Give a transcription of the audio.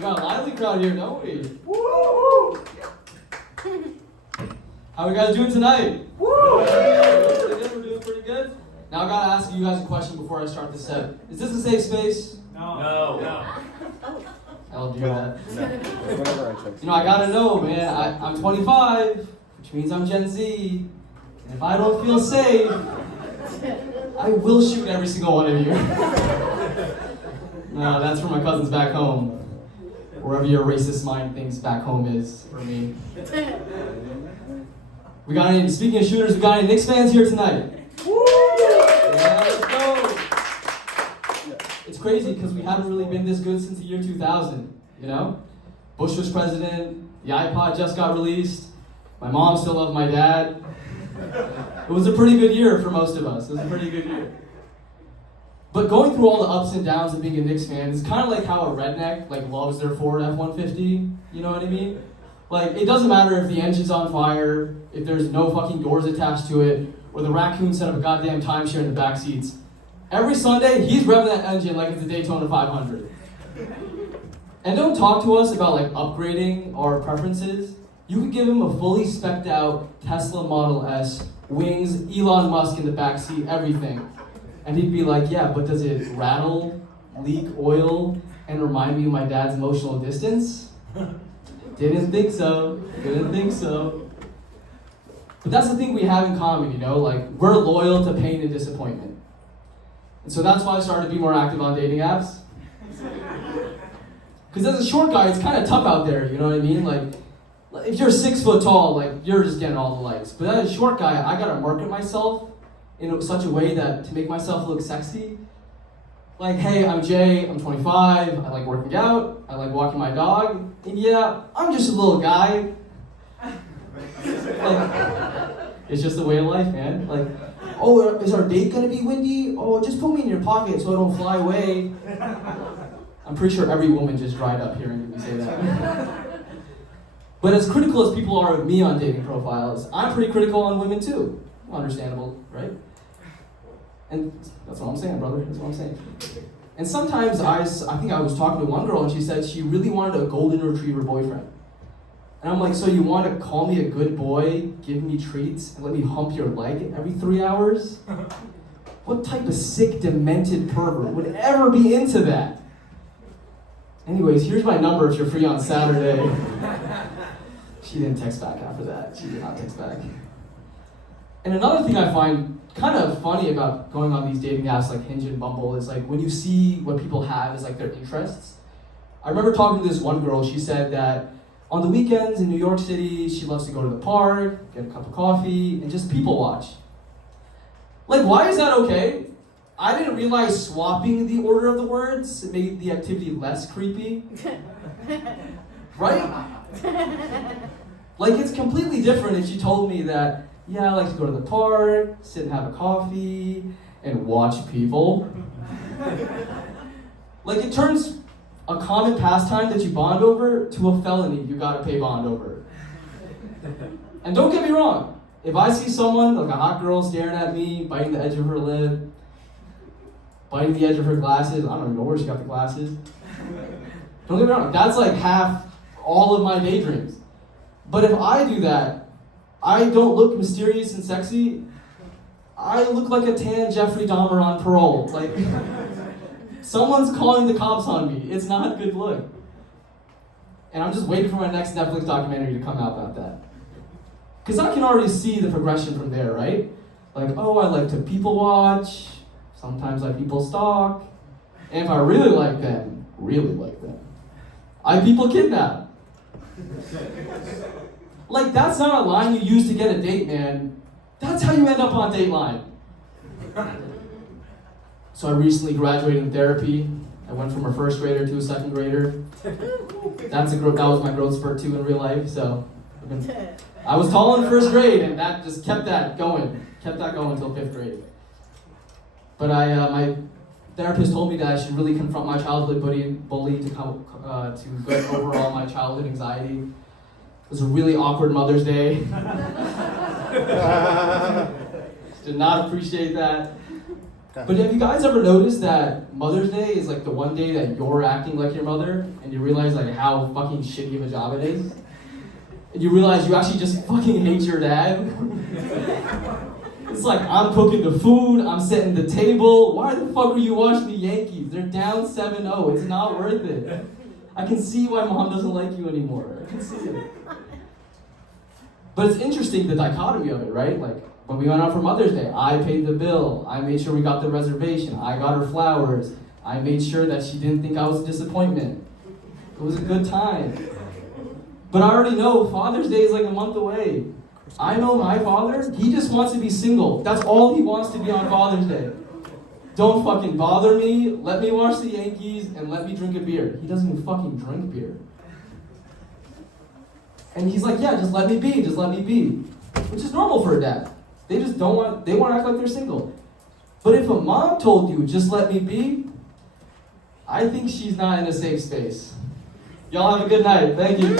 We got a lively crowd here, don't we? Woo! How are you guys doing tonight? Woo! Pretty good, we're doing pretty good. Now I gotta ask you guys a question before I start the set. Is this a safe space? No. I'll do that. No. You know, I gotta know, man. I'm 25, which means I'm Gen Z. And if I don't feel safe, I will shoot every single one of you. No, that's for my cousins back home. Wherever your racist mind thinks back home is for me. We got any, speaking of shooters, we got any Knicks fans here tonight? Woo! Yeah, let's go! It's crazy because we haven't really been this good since the year 2000, you know? Bush was president, the iPod just got released, my mom still loved my dad. It was a pretty good year for most of us. It was a pretty good year. But going through all the ups and downs of being a Knicks fan is kind of like how a redneck loves their Ford F-150. You know what I mean? Like, it doesn't matter if the engine's on fire, if there's no fucking doors attached to it, or the raccoon set up a goddamn timeshare in the back seats. Every Sunday, he's revving that engine like it's a Daytona 500. And don't talk to us about upgrading our preferences. You could give him a fully spec'd out Tesla Model S, wings, Elon Musk in the back seat, everything. And he'd be like, yeah, but does it rattle, leak oil, and remind me of my dad's emotional distance? Didn't think so. But that's the thing we have in common, you know? We're loyal to pain and disappointment. And so that's why I started to be more active on dating apps. Because as a short guy, it's kind of tough out there, you know what I mean? If you're 6 foot tall, you're just getting all the likes. But as a short guy, I gotta market myself in such a way that to make myself look sexy. Hey, I'm Jay, I'm 25, I like working out, I like walking my dog, and yeah, I'm just a little guy. It's just the way of life, man. Oh, is our date gonna be windy? Oh, just put me in your pocket so I don't fly away. I'm pretty sure every woman just dried up hearing me say that. But as critical as people are of me on dating profiles, I'm pretty critical on women too. Understandable, right? And that's what I'm saying, brother. That's what I'm saying. And sometimes I think I was talking to one girl and she said she really wanted a golden retriever boyfriend. And I'm like, so you want to call me a good boy, give me treats, and let me hump your leg every 3 hours? What type of sick, demented pervert would ever be into that? Anyways, here's my number if you're free on Saturday. She didn't text back after that. She did not text back. And another thing I find kind of funny about going on these dating apps like Hinge and Bumble is when you see what people have as their interests. I remember talking to this one girl, she said that on the weekends in New York City, she loves to go to the park, get a cup of coffee, and just people watch. Why is that okay? I didn't realize swapping the order of the words made the activity less creepy. Right? It's completely different if she told me that, yeah, I like to go to the park, sit and have a coffee, and watch people. It turns a common pastime that you bond over to a felony you gotta pay bond over. And don't get me wrong, if I see someone, a hot girl staring at me, biting the edge of her lip, biting the edge of her glasses, I don't even know where she got the glasses. Don't get me wrong, that's half all of my daydreams. But if I do that, I don't look mysterious and sexy. I look like a tan Jeffrey Dahmer on parole. Someone's calling the cops on me. It's not a good look. And I'm just waiting for my next Netflix documentary to come out about that. Because I can already see the progression from there, right? Oh, I like to people watch. Sometimes I people stalk. And if I really like them, I people kidnap. That's not a line you use to get a date, man. That's how you end up on Dateline. So I recently graduated in therapy. I went from a first grader to a second grader. That was my growth spurt too in real life. So I was tall in first grade, and that just kept that going until 5th grade. But my therapist told me that I should really confront my childhood bully to get over all my childhood anxiety. It was a really awkward Mother's Day. Did not appreciate that. But have you guys ever noticed that Mother's Day is like the one day that you're acting like your mother and you realize like how fucking shitty of a job it is? And you realize you actually just fucking hate your dad? It's like, I'm cooking the food, I'm setting the table. Why the fuck are you watching the Yankees? They're down 7-0. It's not worth it. I can see why mom doesn't like you anymore. I can see it. But it's interesting, the dichotomy of it, right? Like, when we went out for Mother's Day, I paid the bill. I made sure we got the reservation. I got her flowers. I made sure that she didn't think I was a disappointment. It was a good time. But I already know Father's Day is like a month away. I know my father, he just wants to be single. That's all he wants to be on Father's Day. Don't fucking bother me, let me watch the Yankees, and let me drink a beer. He doesn't even fucking drink beer. And he's like, yeah, just let me be. Which is normal for a dad. They just don't want, they want to act like they're single. But if a mom told you, just let me be, I think she's not in a safe space. Y'all have a good night. Thank you.